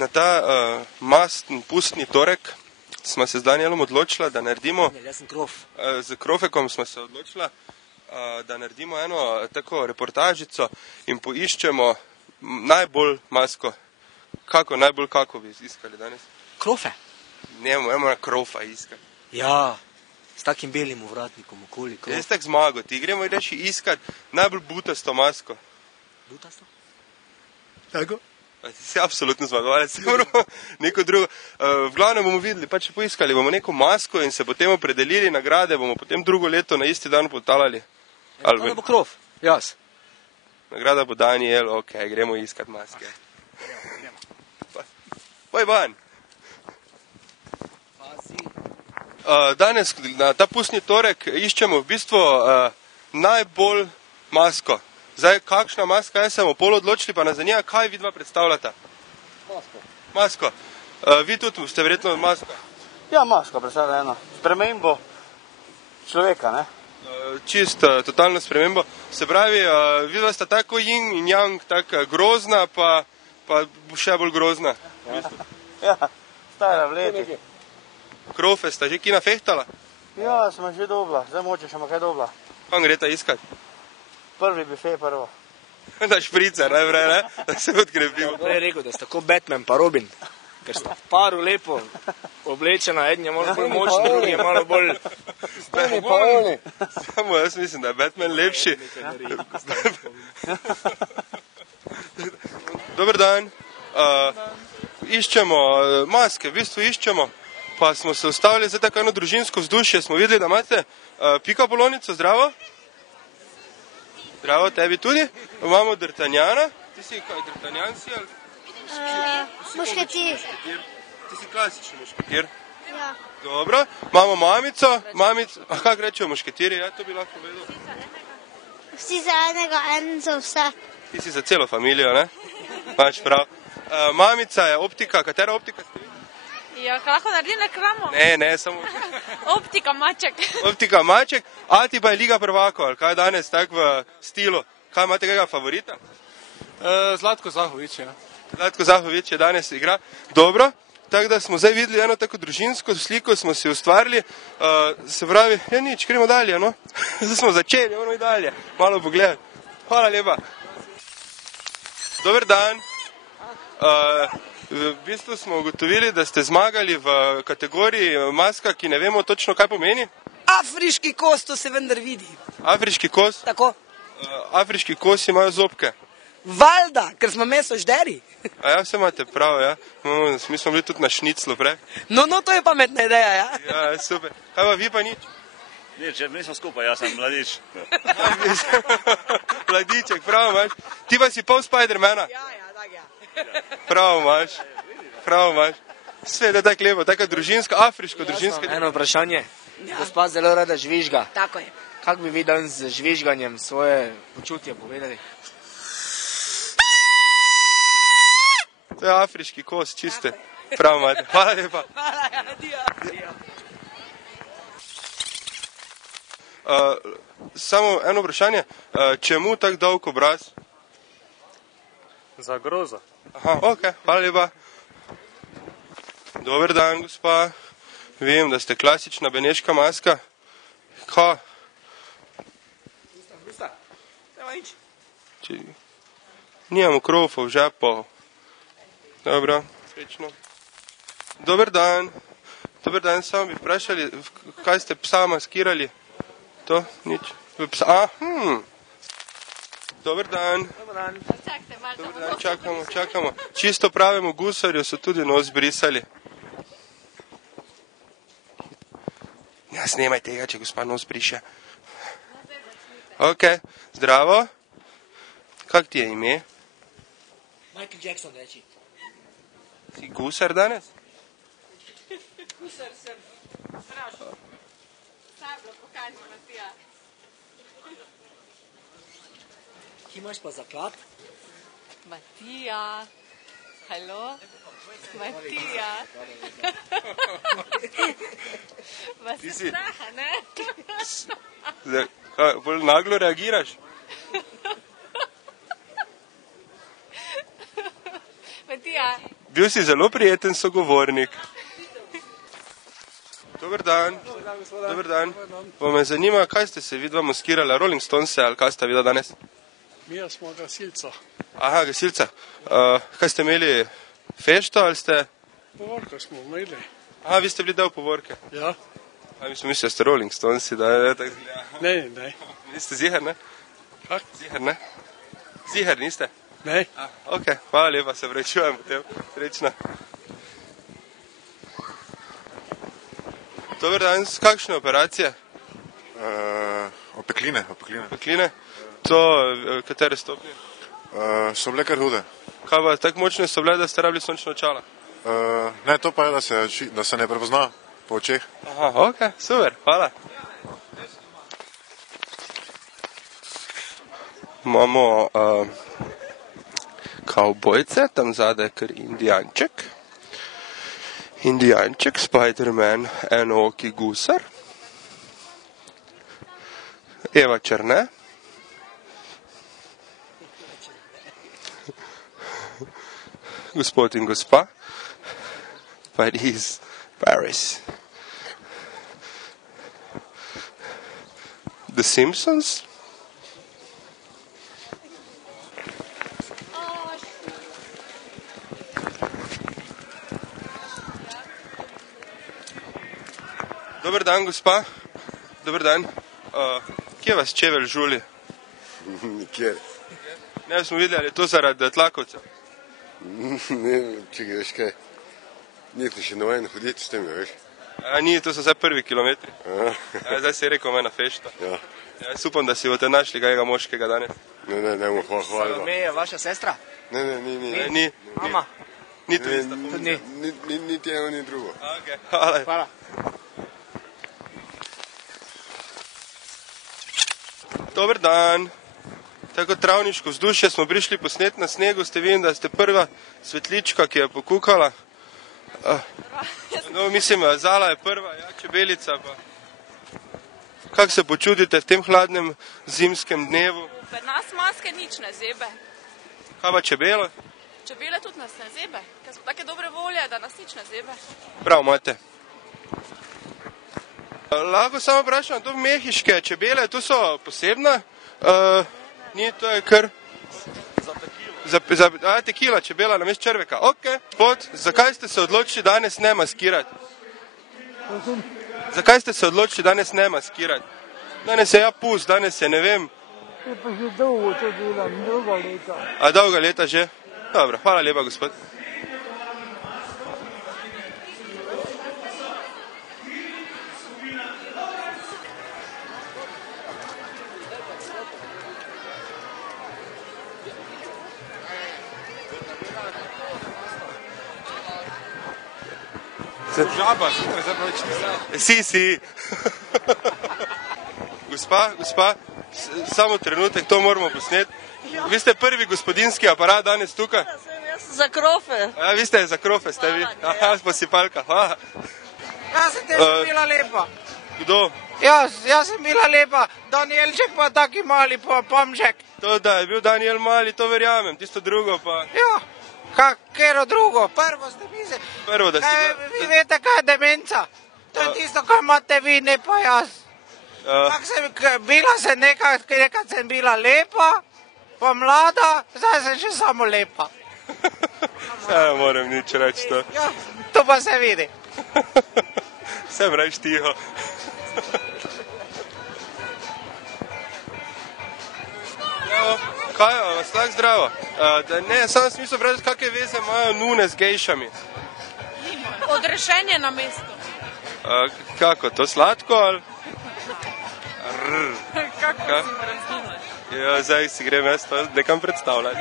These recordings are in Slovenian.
Na ta mastni pustni torek smo se z Danielom odločila, da naredimo, z Krofekom smo se odločila, da naredimo eno tako reportažico in poiščemo najbolj masko. Kako bi iskali danes? Krofe? Njemu na krofa iskati. Ja, s takim belim ovratnikom okoli krof. Jaz tak zmago, ti gremo reči iskati najbolj butasto masko. Butasto? Tako? Ti si absolutno zmagovalec, se moramo neko drugo. V glavnem bomo videli, pa če poiskali bomo neko masko in se potem opredelili nagrade, bomo potem drugo leto na isti dan potalali. Nagrada bo krof, jaz. Nagrada bo Daniel, ok, gremo iskati maske. Boj ban! Danes, na ta pustni torek, iščemo v bistvu najbolj masko. Zdaj, kakšna maska, jaz sem o pol odločili, pa nas zanima, kaj vidva predstavljata? Masko. Vi tudi ste verjetno maska? Ja, masko predstavlja eno spremembo človeka, ne? Čist, totalno spremembo. Se pravi, vidva sta tako yin in yang, tako grozna, pa še bolj grozna. Ja, stara v letih. Krofe sta že kina fehtala? Ja, sem že dobila, zdaj moče še kaj dobila. Kam gre ta iskat? Prvi bife prvo. Da špricer, najprej, ne? Da se odkrepimo. Prej rekel, da sta tako Batman pa Robin, ker sta paru lepo oblečena, eden je malo bolj močen, drugi je malo bolj... Samo jaz mislim, da je Batman lepši. Dober dan. Iščemo maske, v bistvu iščemo, pa smo se ustavili za tako eno družinsko vzdušje, smo videli, da imate Pika Polonico, zdravo. Zdravo, tebi tudi. Imamo D'Artagnana. Ti si kaj, D'Artagnan si ali? Mušketir. Ti si klasični mušketir. Ja. Dobro. Imamo mamico. Kako rečejo mušketiri? Ja, to bi lahko vedel. Vsi za enega, en za vse. Ti si za celo familijo, ne? Pač prav. Mamica je optika. Katera optika ste vi? Ja, lahko naredim reklamo? Ne, samo... Optika Maček. Optika Maček. A ti pa je Liga prvakov, ali kaj danes tak v stilu? Kaj imate kakega favorita? Zlatko Zahovič, ja. Zlatko Zahovič je danes igra. Dobro, tako da smo zdaj videli eno tako družinsko sliko, smo si ustvarili. Se pravi, ja nič, gremo dalje, no. Zdaj smo začeli, moramo iti dalje. Malo pogledati. Hvala lepa. Dober dan. V bistvu smo ugotovili, da ste zmagali v kategoriji maska, ki ne vemo točno, kaj pomeni. Afriški kos, to se vendar vidi. Afriški kos? Tako. Afriški kosi imajo zobke. Valjda, ker smo meso žderi. A ja, vse imate prav, ja. Mi smo bili tudi na šniclu prej. No, to je pametna ideja, ja. Ja, super. Kaj pa vi pa nič? Nič, mi smo skupaj, jaz sem mladič. Mladiček, prav imaš. Ti pa si pol Spidermana. Ja, tak ja. Prav imaš. Sve je tako lepo, tako družinsko, afriško družinsko. Eno vprašanje. Gospa zelo rada žvižga. Tako je. Kako bi vi danes z žvižganjem svoje počutje povedali? To je afriški kos, čiste. Prav imate. Hvala lepa. Hvala, adijo. Samo eno vprašanje. Čemu tak dolg obraz? Za grozo. Aha, ok, hvala lepa. Dober dan, gospa. Vem, da ste klasična beneška maska. Kaj? Nijamo krofov, žepov. Dobro, srečno. Dober dan. Dober dan, samo bi vprašali, kaj ste psa maskirali? To? Nič. Psa? Dober dan. Dober dan, čakamo. Čisto pravemu gusarju so tudi nos brisali. Ja, snemaj tega, če gospa nos briše. Ok, zdravo. Kak ti je ime? Michael Jackson reči. Si gusar danes? Gusar sem. Prav. Sablo pokaži, Matija. Ki imaš pa zaklad? Matija. Halo? Matija. Vas je straha, ne? Bolj naglo reagiraš? Matija, Bil si zelo prijeten sogovornik. Dober dan. Dober dan. Pa me zanima, kaj ste se vidva maskirala, Rolling Stonese ali kaj sta videla danes? Mi smo gasilca. Aha, gasilca. Kaj ste imeli, fešto ali ste? Povorko smo imeli. Aha, vi ste bili del povorke. Ja. A mi smo mislili, da ste Rolling Stonesi, da je tako zgleda. Ne. Niste ziher, ne? Kak? Ziher, ne? Ziher niste? Ne. Ok, hvala lepa, se vrečujem potem. Srečno. Dober dan, kakšne operacije? Opekline. Opekline? To, katere stopnje? So bile kar hude. Kaj pa, tako močne so bile, da ste rabili sončna očala? Ne, to pa je, da se ne prepozna po očeh. Aha, ok, super, hvala. Imamo kavbojce, tam zadaj je kar indijanček. Indijanček, Spider-Man, enooki gusar. Eva Černe. Gospod in gospa. Paris. The Simpsons. Dober dan, gospa. Dober dan. Kje vas čevelj žuli? Nikjer. Ne, smo videli, ali je to zaradi tlakovcev. Ne, če veš kaj, niti še noven hoditi s tem, veš. Ni, to so zdaj prvi kilometri. Zdaj si je rekel me na fešta. Ja. Jaz upam, da si boste našli kakega moškega danes. Ne, hvala. Salome je vaša sestra? Ni. Mama? Ni to ista. Niti eno, ni drugo. Ok, hvala. Hvala. Dober dan. Tako travniško vzdušje smo prišli posnet na snegu, ste videli, da ste prva svetlička, ki je pokukala. No, mislim, Zala je prva, ja, Čebelica pa. Kako se počutite v tem hladnem zimskem dnevu? Pri nas maske nič ne zebe. Kaj pa čebelo? Čebele tudi nas ne zebe, ker smo take dobre volje, da nas nič ne zebe. Prav imate. Lahko samo vprašam, to mehiške čebele, to so posebna? Ni, to je kar... Za tekila čebela na mest črveka. Ok, zakaj ste se odločili danes ne maskirati? Zakaj ste se odločili danes ne maskirati? Danes je pust, danes je ne vem. Je pa že dolgo to delam, dolga leta. A dolga leta že? Dobro, hvala lepa, gospod. Žaba, super, zdaj pa več nisem. Si. Gospa, samo trenutek, to moramo posneti. Vi ste prvi gospodinski aparat danes tukaj? Jaz sem za krofe. Ja, vi ste za krofe, ste vi? Aha, posipalka, hvala. Jaz sem tež bila lepa. Kdo? Jaz sem bila lepa. Danielček pa taki mali pomžek. To, da je bil Daniel mali, to verjamem, tisto drugo pa... Ja. Kakero drugo? Prvo ste mislili. Prvo, da ste bila... Vi veste, kaj je demenca? To je tisto, kar imate vi, ne pa jaz. Bila sem nekaj sem bila lepa, pa mlada, zdaj sem še samo lepa. Ne morem nič reči to. Ja, to pa se vidi. Sem reč tiho. Kaj, vas tako zdravo? Ne, samo smisel vrediti, kakve veze imajo nune z gejšami. Odrešenje na mestu. Kako, to sladko ali? Kako si predstavljaš? Ja, zdaj si grem jaz to nekam predstavljati.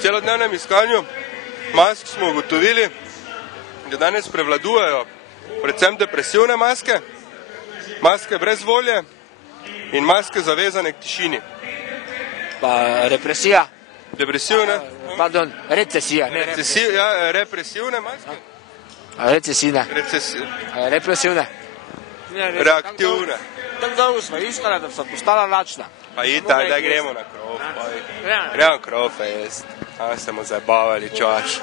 celodnevnem iskanju mask smo ugotovili, da danes prevladujejo predvsem depresivne maske, maske brez volje in maske zavezane k tišini. Pa represija. Depresivne? Pardon, recesija. Ja, represivne maske. Recesivne. Represivne. Reaktivne. Tako dolgo smo iskali, da so postala lačna. Pa itak, da gremo na krov. Gremo krov jest. A se mu zabavali, čovaš.